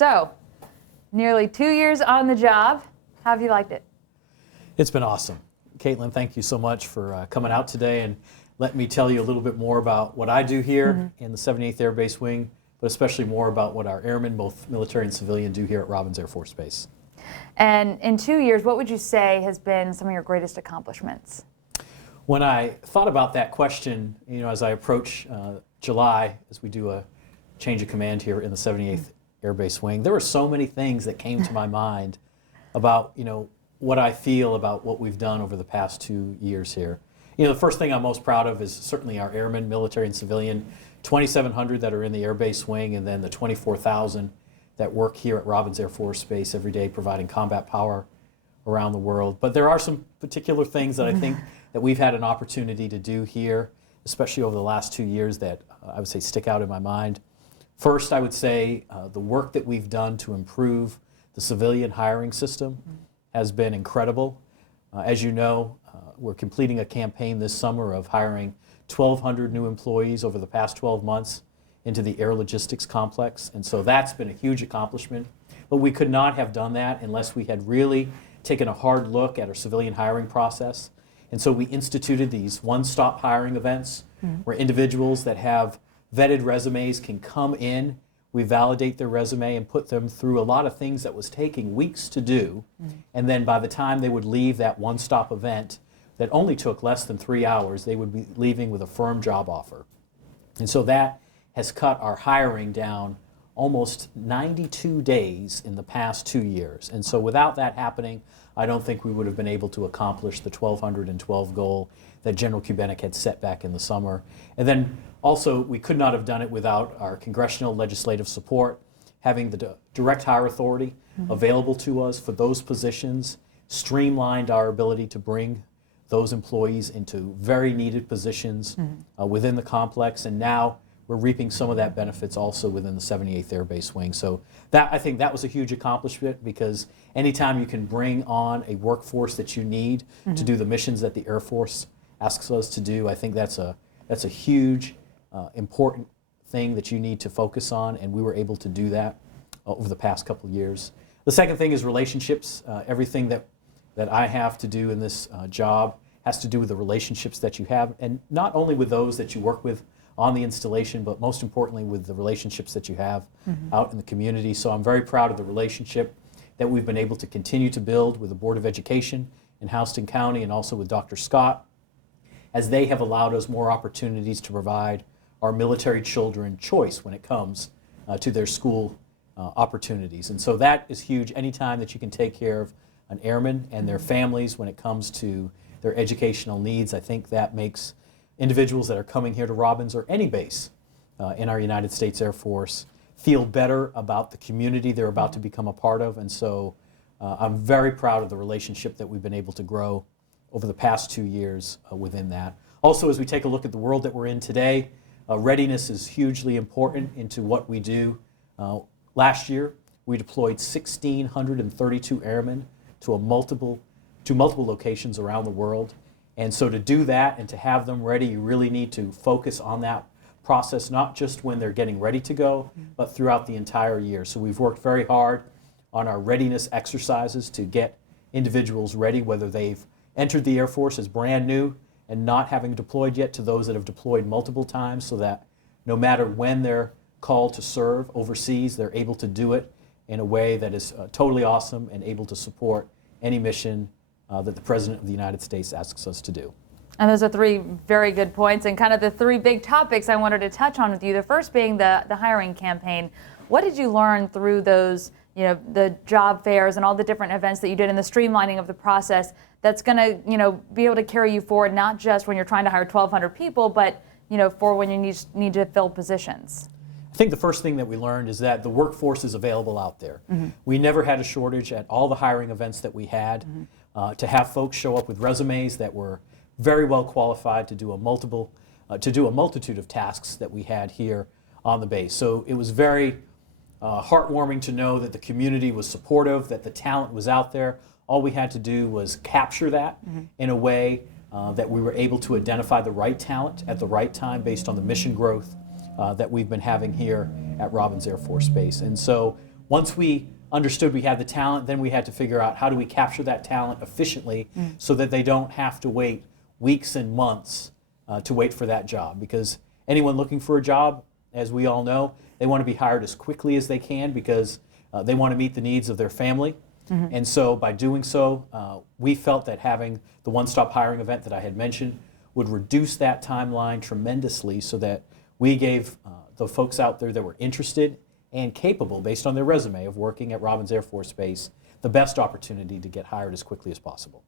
So, nearly 2 years on the job. How have you liked it? It's been awesome. Caitlin, thank you so much for coming out today and let me tell you a little bit more about what I do here in the 78th Air Base Wing, but especially more about what our airmen, both military and civilian, do here at Robbins Air Force Base. And in 2 years, what would you say has been some of your greatest accomplishments? When I thought about that question, as I approach July, as we do a change of command here in the 78th Air Base Wing, there were so many things that came to my mind about, what I feel about what we've done over the past 2 years here. The first thing I'm most proud of is certainly our airmen, military and civilian, 2,700 that are in the Air Base Wing, and then the 24,000 that work here at Robbins Air Force Base every day providing combat power around the world. But there are some particular things that I think that we've had an opportunity to do here, especially over the last 2 years, that I would say stick out in my mind. First, I would say the work that we've done to improve the civilian hiring system has been incredible. As you know, we're completing a campaign this summer of hiring 1,200 new employees over the past 12 months into the air logistics complex, and so that's been a huge accomplishment. But we could not have done that unless we had really taken a hard look at our civilian hiring process. And so we instituted these one-stop hiring events where individuals that have vetted resumes can come in, we validate their resume and put them through a lot of things that was taking weeks to do, and then by the time they would leave that one-stop event that only took less than 3 hours, they would be leaving with a firm job offer. And so that has cut our hiring down almost 92 days in the past 2 years. And so without that happening, I don't think we would have been able to accomplish the 1,212 goal that General Kubenick had set back in the summer. And then also, we could not have done it without our congressional legislative support, having the direct hire authority available to us for those positions, streamlined our ability to bring those employees into very needed positions within the complex, and now we're reaping some of that benefits also within the 78th Air Base Wing. So I think that was a huge accomplishment, because anytime you can bring on a workforce that you need to do the missions that the Air Force asks us to do, I think that's a huge, important thing that you need to focus on, and we were able to do that over the past couple of years. The second thing is relationships. Everything that I have to do in this job has to do with the relationships that you have, and not only with those that you work with on the installation, but most importantly with the relationships that you have out in the community. So I'm very proud of the relationship that we've been able to continue to build with the Board of Education in Houston County, and also with Dr. Scott, as they have allowed us more opportunities to provide our military children choice when it comes to their school opportunities. And so that is huge. Anytime that you can take care of an airman and their families when it comes to their educational needs, I think that makes individuals that are coming here to Robbins or any base in our United States Air Force feel better about the community they're about to become a part of. And so I'm very proud of the relationship that we've been able to grow over the past 2 years within that. Also, as we take a look at the world that we're in today, readiness is hugely important into what we do. Last year, we deployed 1,632 airmen to multiple locations around the world. And so to do that and to have them ready, you really need to focus on that process, not just when they're getting ready to go, but throughout the entire year. So we've worked very hard on our readiness exercises to get individuals ready, whether they've entered the Air Force as brand new and not having deployed yet, to those that have deployed multiple times, so that no matter when they're called to serve overseas, they're able to do it in a way that is totally awesome and able to support any mission that the President of the United States asks us to do. And those are three very good points, and kind of the three big topics I wanted to touch on with you. The first being the hiring campaign. What did you learn through those, the job fairs and all the different events that you did, and the streamlining of the process that's going to, be able to carry you forward, not just when you're trying to hire 1,200 people, but, for when you need to fill positions? I think the first thing that we learned is that the workforce is available out there. We never had a shortage at all the hiring events that we had to have folks show up with resumes that were very well qualified to do a multitude of tasks that we had here on the base. So it was very heartwarming to know that the community was supportive, that the talent was out there. All we had to do was capture that in a way that we were able to identify the right talent at the right time based on the mission growth that we've been having here at Robbins Air Force Base. And so once we understood we had the talent, then we had to figure out how do we capture that talent efficiently so that they don't have to wait weeks and months to wait for that job. Because anyone looking for a job, as we all know, they want to be hired as quickly as they can because they want to meet the needs of their family. And so by doing so, we felt that having the one-stop hiring event that I had mentioned would reduce that timeline tremendously so that we gave the folks out there that were interested and capable, based on their resume, of working at Robbins Air Force Base, the best opportunity to get hired as quickly as possible.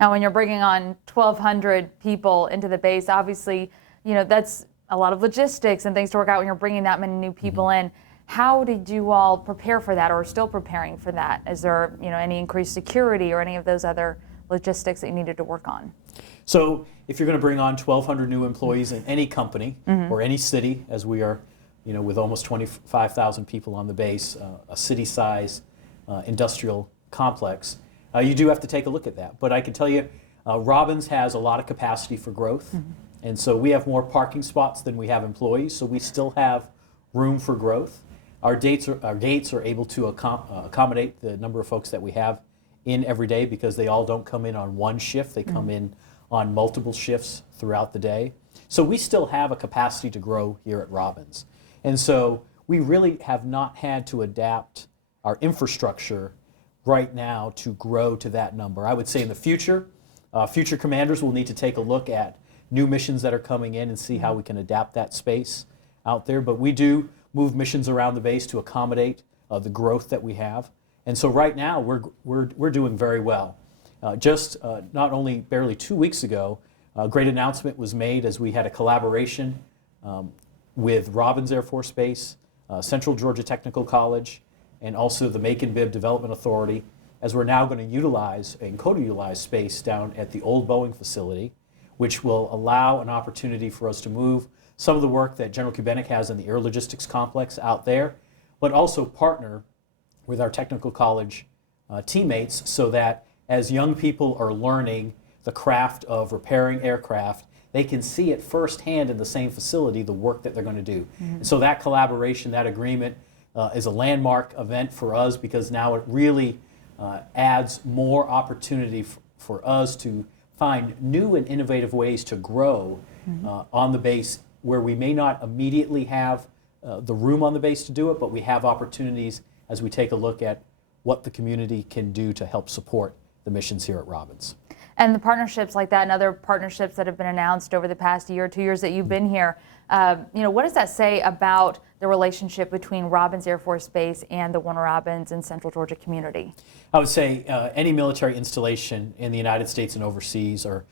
Now, when you're bringing on 1,200 people into the base, obviously, that's a lot of logistics and things to work out when you're bringing that many new people in. How did you all prepare for that, or are still preparing for that? Is there, any increased security or any of those other logistics that you needed to work on? So, if you're going to bring on 1,200 new employees in any company or any city, as we are, with almost 25,000 people on the base, a city-size industrial complex, you do have to take a look at that. But I can tell you, Robbins has a lot of capacity for growth, and so we have more parking spots than we have employees, so we still have room for growth. Our gates are able to accommodate the number of folks that we have in every day because they all don't come in on one shift. They come in on multiple shifts throughout the day. So we still have a capacity to grow here at Robbins. And so we really have not had to adapt our infrastructure right now to grow to that number. I would say in the future, future commanders will need to take a look at new missions that are coming in and see how we can adapt that space out there. But we do move missions around the base to accommodate the growth that we have. And so right now we're doing very well. Just not only barely 2 weeks ago, a great announcement was made as we had a collaboration with Robbins Air Force Base, Central Georgia Technical College, and also the Macon Development Authority, as we're now going to utilize and co-utilize space down at the old Boeing facility, which will allow an opportunity for us to move some of the work that General Kubenick has in the Air Logistics Complex out there, but also partner with our technical college teammates so that as young people are learning the craft of repairing aircraft, they can see it firsthand in the same facility the work that they're going to do. And so that collaboration, that agreement is a landmark event for us because now it really adds more opportunity for us to find new and innovative ways to grow on the base where we may not immediately have the room on the base to do it, but we have opportunities as we take a look at what the community can do to help support the missions here at Robbins. And the partnerships like that and other partnerships that have been announced over the past year or 2 years that you've been here, what does that say about the relationship between Robbins Air Force Base and the Warner Robins and Central Georgia community? I would say any military installation in the United States and overseas are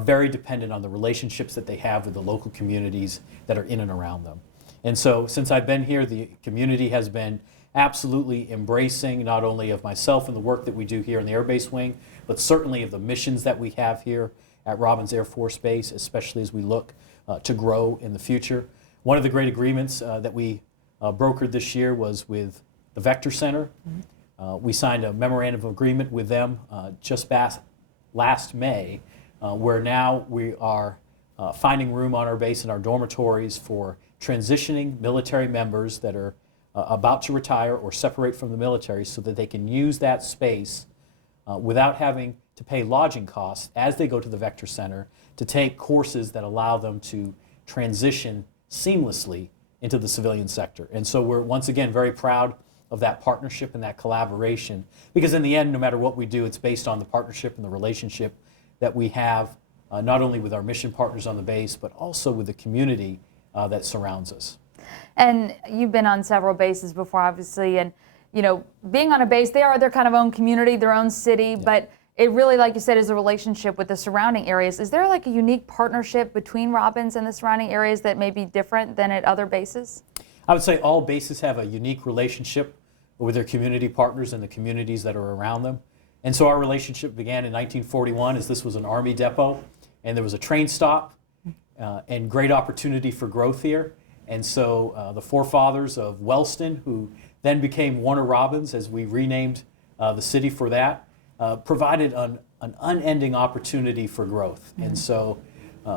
very dependent on the relationships that they have with the local communities that are in and around them. And so since I've been here, the community has been absolutely embracing not only of myself and the work that we do here in the Air Base Wing, but certainly of the missions that we have here at Robbins Air Force Base, especially as we look to grow in the future. One of the great agreements that we brokered this year was with the Vector Center. We signed a memorandum of agreement with them just last May, where now we are finding room on our base in our dormitories for transitioning military members that are about to retire or separate from the military so that they can use that space without having to pay lodging costs as they go to the Vector Center to take courses that allow them to transition seamlessly into the civilian sector. And so we're once again very proud of that partnership and that collaboration because in the end, no matter what we do, it's based on the partnership and the relationship that we have not only with our mission partners on the base, but also with the community that surrounds us. And you've been on several bases before, obviously, and being on a base, they are their kind of own community, their own city, but it really, like you said, is a relationship with the surrounding areas. Is there like a unique partnership between Robbins and the surrounding areas that may be different than at other bases? I would say all bases have a unique relationship with their community partners and the communities that are around them. And so our relationship began in 1941 as this was an Army depot, and there was a train stop and great opportunity for growth here. And so the forefathers of Wellston, who then became Warner Robins as we renamed the city for that, provided an unending opportunity for growth. And so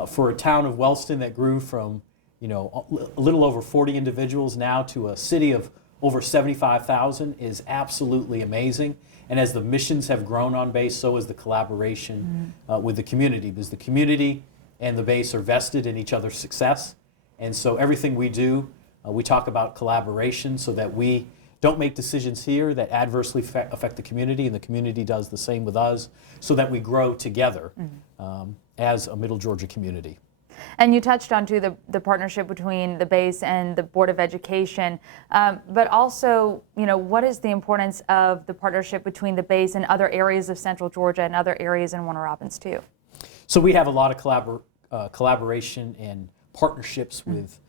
for a town of Wellston that grew from a little over 40 individuals now to a city of over 75,000 is absolutely amazing. And as the missions have grown on base, so is the collaboration with the community, because the community and the base are vested in each other's success. And so everything we do, we talk about collaboration so that we don't make decisions here that adversely affect the community, and the community does the same with us, so that we grow together as a Middle Georgia community. And you touched on, too, the partnership between the base and the Board of Education, but also, you know, what is the importance of the partnership between the base and other areas of Central Georgia and other areas in Warner Robins, too? So we have a lot of collaboration and partnerships with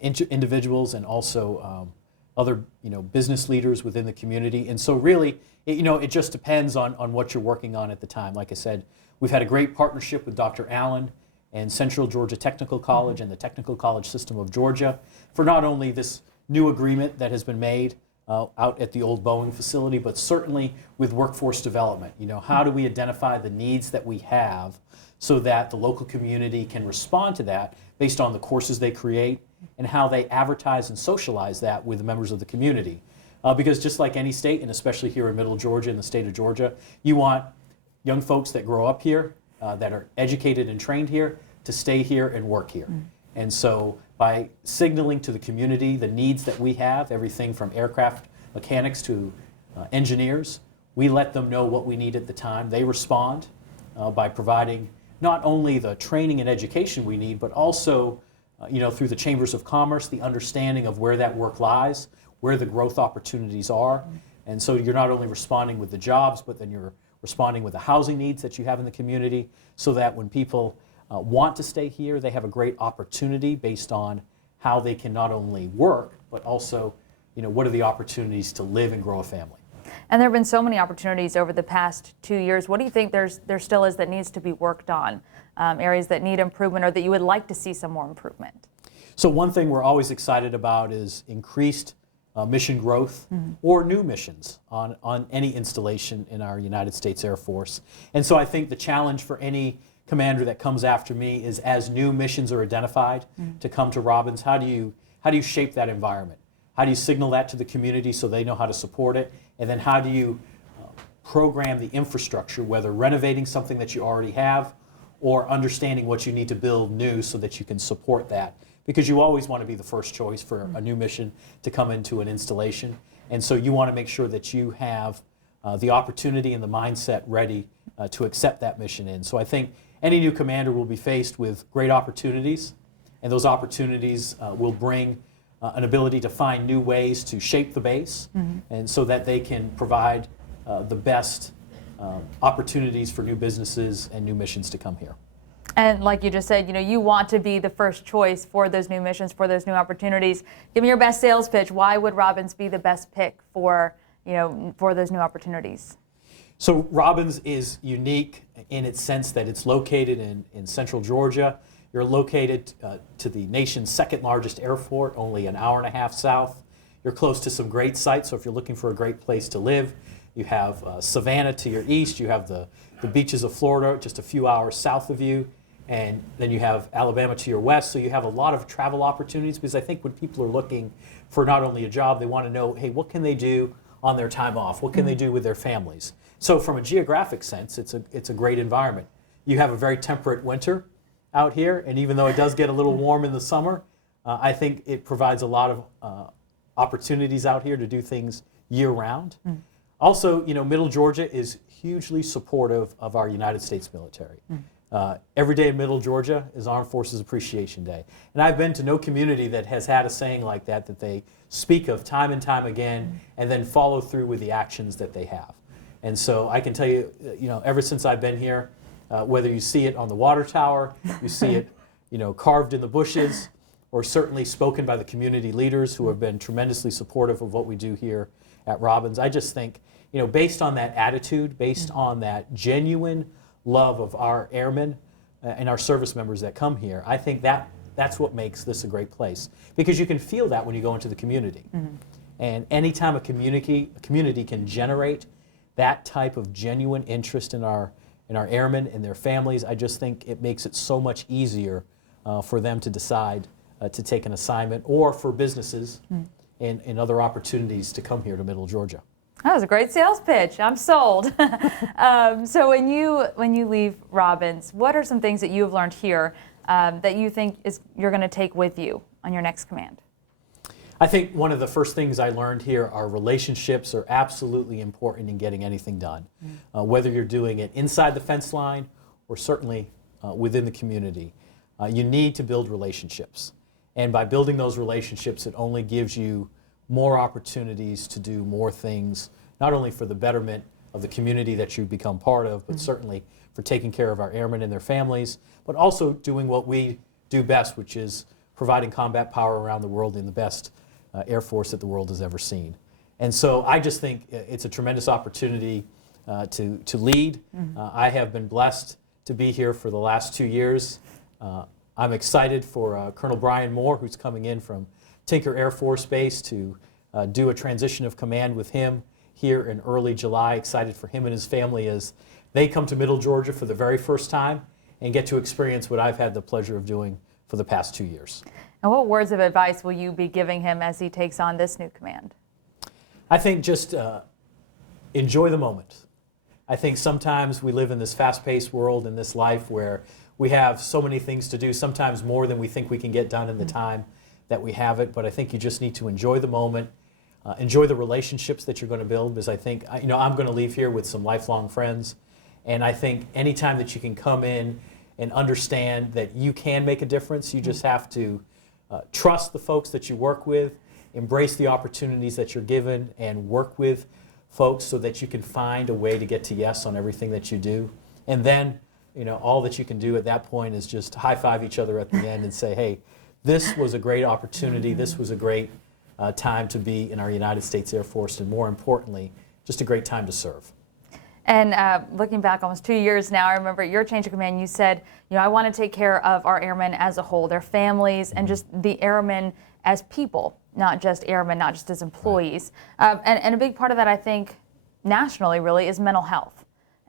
individuals and also other, you know, business leaders within the community. And so really, it just depends on what you're working on at the time. Like I said, we've had a great partnership with Dr. Allen and Central Georgia Technical College and the Technical College System of Georgia for not only this new agreement that has been made out at the old Boeing facility, but certainly with workforce development. You know, how do we identify the needs that we have so that the local community can respond to that based on the courses they create and how they advertise and socialize that with the members of the community. Because just like any state, and especially here in Middle Georgia, in the state of Georgia, you want young folks that grow up here, that are educated and trained here, to stay here and work here. And so by signaling to the community the needs that we have, everything from aircraft mechanics to engineers, we let them know what we need at the time. They respond by providing not only the training and education we need, but also through the chambers of commerce, the understanding of where that work lies, where the growth opportunities are. And so you're not only responding with the jobs, but then you're responding with the housing needs that you have in the community, so that when people want to stay here, they have a great opportunity based on how they can not only work, but also, what are the opportunities to live and grow a family. And there have been so many opportunities over the past 2 years. What do you think there still is that needs to be worked on, areas that need improvement or that you would like to see some more improvement? So one thing we're always excited about is increased mission growth or new missions on any installation in our United States Air Force. And so I think the challenge for any commander that comes after me is, as new missions are identified to come to Robbins, how do you shape that environment? How do you signal that to the community so they know how to support it? And then how do you program the infrastructure, whether renovating something that you already have or understanding what you need to build new so that you can support that? Because you always want to be the first choice for a new mission to come into an installation. And so you want to make sure that you have the opportunity and the mindset ready to accept that mission in. So I think any new commander will be faced with great opportunities, and those opportunities will bring an ability to find new ways to shape the base, and so that they can provide the best opportunities for new businesses and new missions to come here. And like you just said, you want to be the first choice for those new missions, for those new opportunities. Give me your best sales pitch. Why would Robbins be the best pick for those new opportunities? So Robbins is unique in its sense that it's located in Central Georgia. You're located to the nation's second largest airport, only an hour and a half south. You're close to some great sites, so if you're looking for a great place to live, you have Savannah to your east, you have the beaches of Florida just a few hours south of you, and then you have Alabama to your west, so you have a lot of travel opportunities, because I think when people are looking for not only a job, they want to know, hey, what can they do on their time off? What can they do with their families? So from a geographic sense, it's a great environment. You have a very temperate winter out here, and even though it does get a little warm in the summer, I think it provides a lot of opportunities out here to do things year-round. Also, Middle Georgia is hugely supportive of our United States military. Every day in Middle Georgia is Armed Forces Appreciation Day. And I've been to no community that has had a saying like that they speak of time and time again and then follow through with the actions that they have. And so I can tell you, ever since I've been here, whether you see it on the water tower, you see it, carved in the bushes, or certainly spoken by the community leaders who have been tremendously supportive of what we do here at Robbins. I just think, based on that attitude, based on that genuine love of our airmen and our service members that come here, I think that's what makes this a great place. Because you can feel that when you go into the community. And anytime a community can generate that type of genuine interest in our airmen and their families, I just think it makes it so much easier for them to decide to take an assignment, or for businesses and other opportunities to come here to Middle Georgia. That was a great sales pitch. I'm sold. So when you leave Robbins, what are some things that you have learned here that you think you're going to take with you on your next command? I think one of the first things I learned here are relationships are absolutely important in getting anything done, whether you're doing it inside the fence line or certainly within the community. You need to build relationships. And by building those relationships, it only gives you more opportunities to do more things, not only for the betterment of the community that you become part of, but certainly for taking care of our airmen and their families, but also doing what we do best, which is providing combat power around the world in the best Air Force that the world has ever seen. And so I just think it's a tremendous opportunity to lead. I have been blessed to be here for the last 2 years. I'm excited for Colonel Brian Moore, who's coming in from Tinker Air Force Base, to do a transition of command with him here in early July. Excited for him and his family as they come to Middle Georgia for the very first time and get to experience what I've had the pleasure of doing for the past 2 years. And what words of advice will you be giving him as he takes on this new command? I think just enjoy the moment. I think sometimes we live in this fast-paced world, in this life where we have so many things to do, sometimes more than we think we can get done in the time that we have it. But I think you just need to enjoy the moment, enjoy the relationships that you're going to build, because I think, I'm going to leave here with some lifelong friends. And I think anytime that you can come in and understand that you can make a difference, you just have to trust the folks that you work with, embrace the opportunities that you're given, and work with folks so that you can find a way to get to yes on everything that you do. And then, all that you can do at that point is just high-five each other at the end and say, hey, this was a great opportunity, this was a great time to be in our United States Air Force, and more importantly, just a great time to serve. And looking back almost 2 years now, I remember at your change of command, you said, I want to take care of our airmen as a whole, their families, and just the airmen as people, not just airmen, not just as employees. And a big part of that, I think, nationally really, is mental health.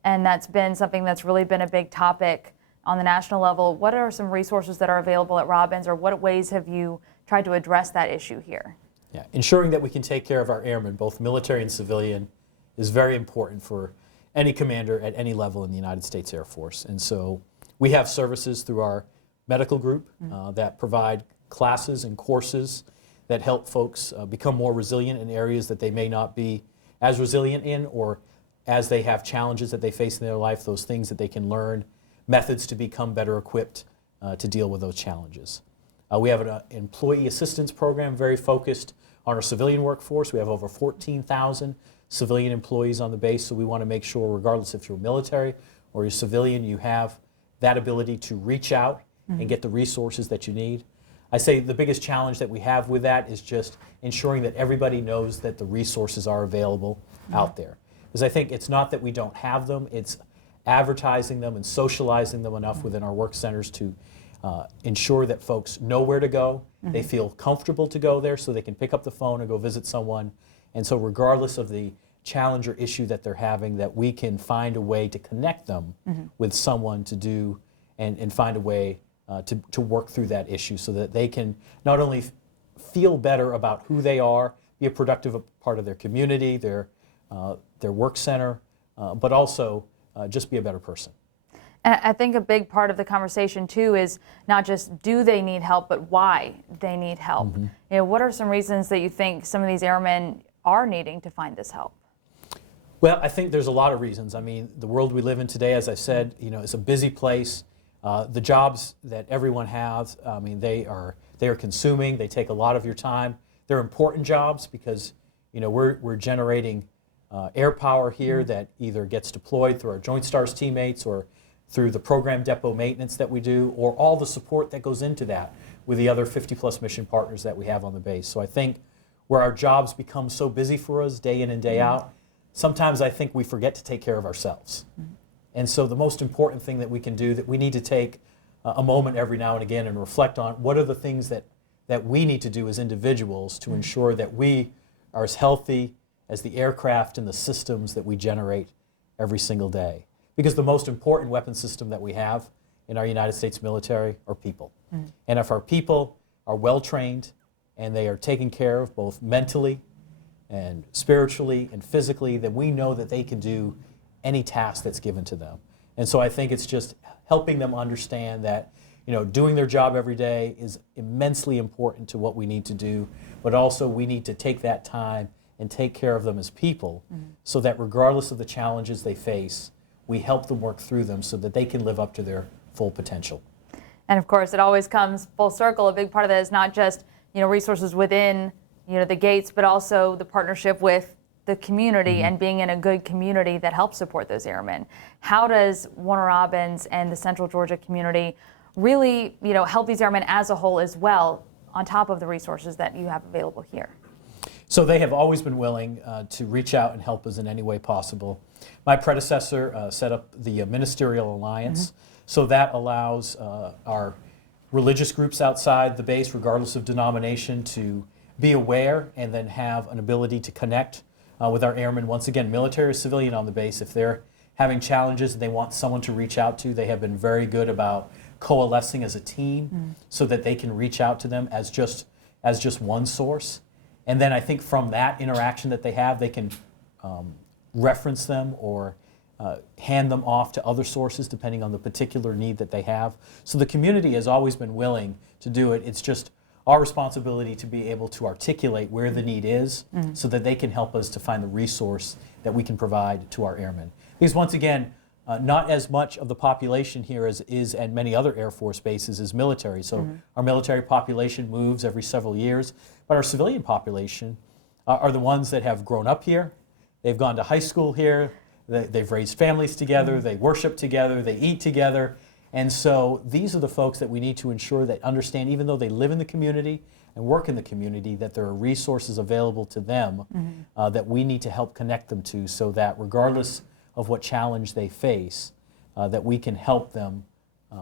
And that's been something that's really been a big topic on the national level. What are some resources that are available at Robbins, or what ways have you tried to address that issue here? Yeah, ensuring that we can take care of our airmen, both military and civilian, is very important for any commander at any level in the United States Air Force. And so we have services through our medical group that provide classes and courses that help folks become more resilient in areas that they may not be as resilient in, or as they have challenges that they face in their life, those things that they can learn, methods to become better equipped to deal with those challenges. We have an employee assistance program very focused on our civilian workforce. We have over 14,000 civilian employees on the base, so we want to make sure, regardless if you're military or you're civilian, you have that ability to reach out and get the resources that you need. I say the biggest challenge that we have with that is just ensuring that everybody knows that the resources are available out there. Because I think it's not that we don't have them, it's advertising them and socializing them enough within our work centers to ensure that folks know where to go, they feel comfortable to go there so they can pick up the phone and go visit someone. And so regardless of the challenge or issue that they're having, that we can find a way to connect them with someone to do and find a way to work through that issue so that they can not only feel better about who they are, be a productive part of their community, their work center, but also just be a better person. And I think a big part of the conversation too is not just do they need help, but why they need help. What are some reasons that you think some of these airmen are needing to find this help? Well, I think there's a lot of reasons. I mean, the world we live in today, as I said, is a busy place. The jobs that everyone has, I mean, they are consuming. They take a lot of your time. They're important jobs because, we're generating air power here that either gets deployed through our Joint Stars teammates or through the program depot maintenance that we do, or all the support that goes into that with the other 50-plus mission partners that we have on the base. So I think where our jobs become so busy for us day in and day out, sometimes I think we forget to take care of ourselves. And so the most important thing that we can do, that we need to take a moment every now and again and reflect on, what are the things that we need to do as individuals to ensure that we are as healthy as the aircraft and the systems that we generate every single day. Because the most important weapon system that we have in our United States military are people. And if our people are well trained and they are taken care of both mentally and spiritually and physically, then we know that they can do any task that's given to them. And so I think it's just helping them understand that, doing their job every day is immensely important to what we need to do, but also we need to take that time and take care of them as people, so that regardless of the challenges they face, we help them work through them so that they can live up to their full potential. And of course, it always comes full circle. A big part of that is not just resources within the gates, but also the partnership with the community and being in a good community that helps support those airmen. How does Warner Robins and the Central Georgia community really help these airmen as a whole as well, on top of the resources that you have available here? So they have always been willing to reach out and help us in any way possible. My predecessor set up the Ministerial Alliance, so that allows our religious groups outside the base, regardless of denomination, to be aware and then have an ability to connect with our airmen. Once again, military or civilian on the base, if they're having challenges and they want someone to reach out to, they have been very good about coalescing as a team so that they can reach out to them as just one source. And then I think from that interaction that they have, they can reference them or hand them off to other sources depending on the particular need that they have. So the community has always been willing to do it. It's just our responsibility to be able to articulate where the need is so that they can help us to find the resource that we can provide to our airmen. Because once again, not as much of the population here as is at many other Air Force bases is military. So our military population moves every several years, but our civilian population are the ones that have grown up here. They've gone to high school here. They've raised families together. They worship together. They eat together. And so these are the folks that we need to ensure that understand, even though they live in the community and work in the community, that there are resources available to them that we need to help connect them to, so that regardless of what challenge they face, that we can help them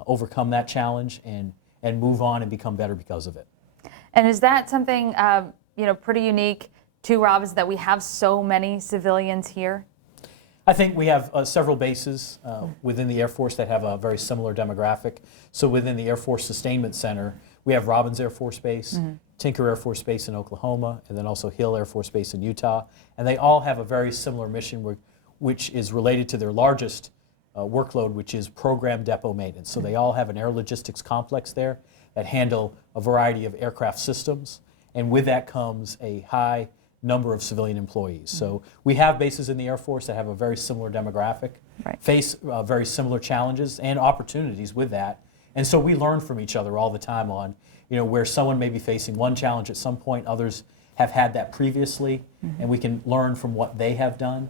overcome that challenge and move on and become better because of it. And is that something pretty unique to Robbins, that we have so many civilians here? I think we have several bases within the Air Force that have a very similar demographic. So within the Air Force Sustainment Center, we have Robbins Air Force Base, Tinker Air Force Base in Oklahoma, and then also Hill Air Force Base in Utah. And they all have a very similar mission, which is related to their largest workload, which is program depot maintenance. So they all have an air logistics complex there that handle a variety of aircraft systems. And with that comes a high number of civilian employees. So we have bases in the Air Force that have a very similar demographic, face very similar challenges and opportunities with that. And so we learn from each other all the time on, where someone may be facing one challenge at some point, others have had that previously, and we can learn from what they have done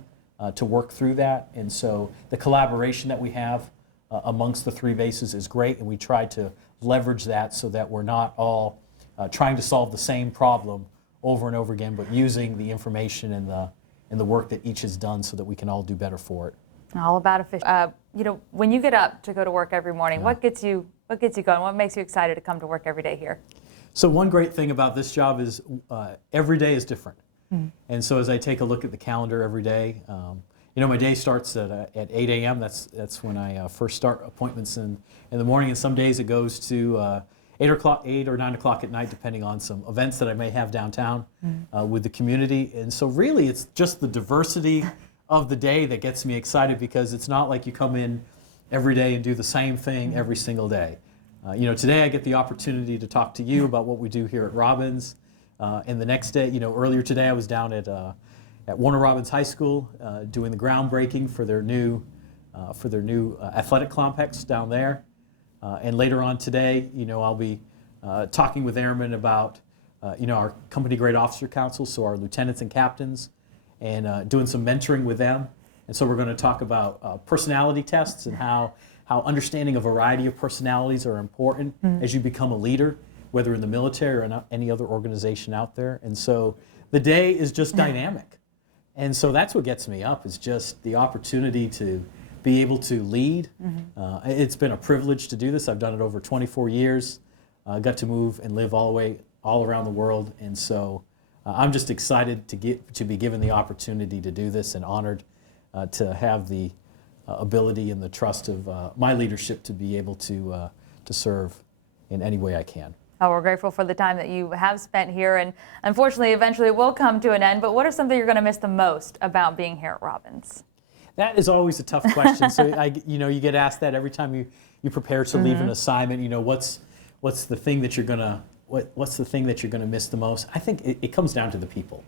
to work through that. And so the collaboration that we have amongst the three bases is great, and we try to leverage that so that we're not all trying to solve the same problem over and over again, but using the information and the work that each has done so that we can all do better for it. All about efficiency. When you get up to go to work every morning, what gets you going? What makes you excited to come to work every day here? So one great thing about this job is every day is different. And so as I take a look at the calendar every day, my day starts at 8 a.m. That's when I first start appointments in the morning, and some days it goes to 8 or 9 o'clock at night, depending on some events that I may have downtown with the community. And so really it's just the diversity of the day that gets me excited, because it's not like you come in every day and do the same thing every single day. Today I get the opportunity to talk to you about what we do here at Robbins. And the next day, earlier today I was down at Warner Robins High School doing the groundbreaking for their new athletic complex down there. And later on today, I'll be talking with airmen about, our company grade officer council, so our lieutenants and captains, and doing some mentoring with them. And so we're going to talk about personality tests and how understanding a variety of personalities are important as you become a leader, whether in the military or any other organization out there. And so the day is just dynamic. And so that's what gets me up, is just the opportunity to be able to lead. It's been a privilege to do this. I've done it over 24 years. Got to move and live all around the world. And so I'm just excited to be given the opportunity to do this, and honored to have the ability and the trust of my leadership to be able to serve in any way I can. Oh, we're grateful for the time that you have spent here, and unfortunately, eventually it will come to an end, but what are some things you're going to miss the most about being here at Robbins? That is always a tough question. So you get asked that every time you prepare to leave an assignment. What's the thing that you're gonna miss the most? I think it comes down to the people,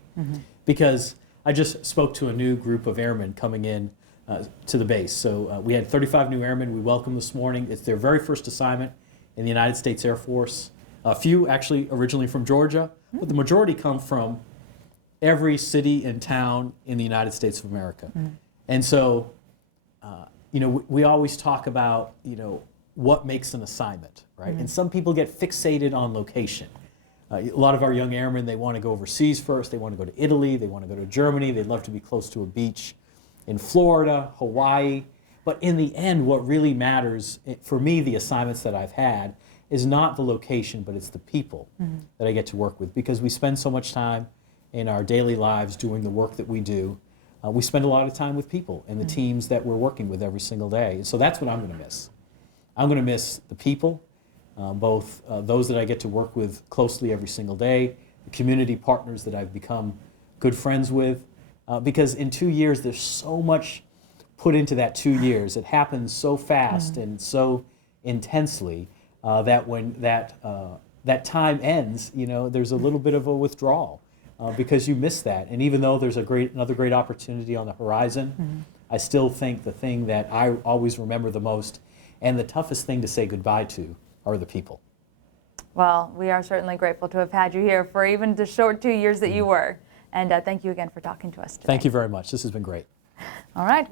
because I just spoke to a new group of airmen coming in to the base. So we had 35 new airmen we welcomed this morning. It's their very first assignment in the United States Air Force. A few actually originally from Georgia, but the majority come from every city and town in the United States of America. And so, we always talk about, what makes an assignment, right? And some people get fixated on location. A lot of our young airmen, they want to go overseas first. They want to go to Italy. They want to go to Germany. They'd love to be close to a beach in Florida, Hawaii. But in the end, what really matters, for me, the assignments that I've had, is not the location, but it's the people that I get to work with, because we spend so much time in our daily lives doing the work that we do. We spend a lot of time with people and the teams that we're working with every single day. And so that's what I'm going to miss. I'm going to miss the people, both those that I get to work with closely every single day, the community partners that I've become good friends with, because in 2 years there's so much put into that 2 years. It happens so fast and so intensely that when that time ends, there's a little bit of a withdrawal. Because you miss that. And even though there's another great opportunity on the horizon, I still think the thing that I always remember the most and the toughest thing to say goodbye to are the people. Well, we are certainly grateful to have had you here for even the short 2 years that you were. And thank you again for talking to us today. Thank you very much. This has been great. All right.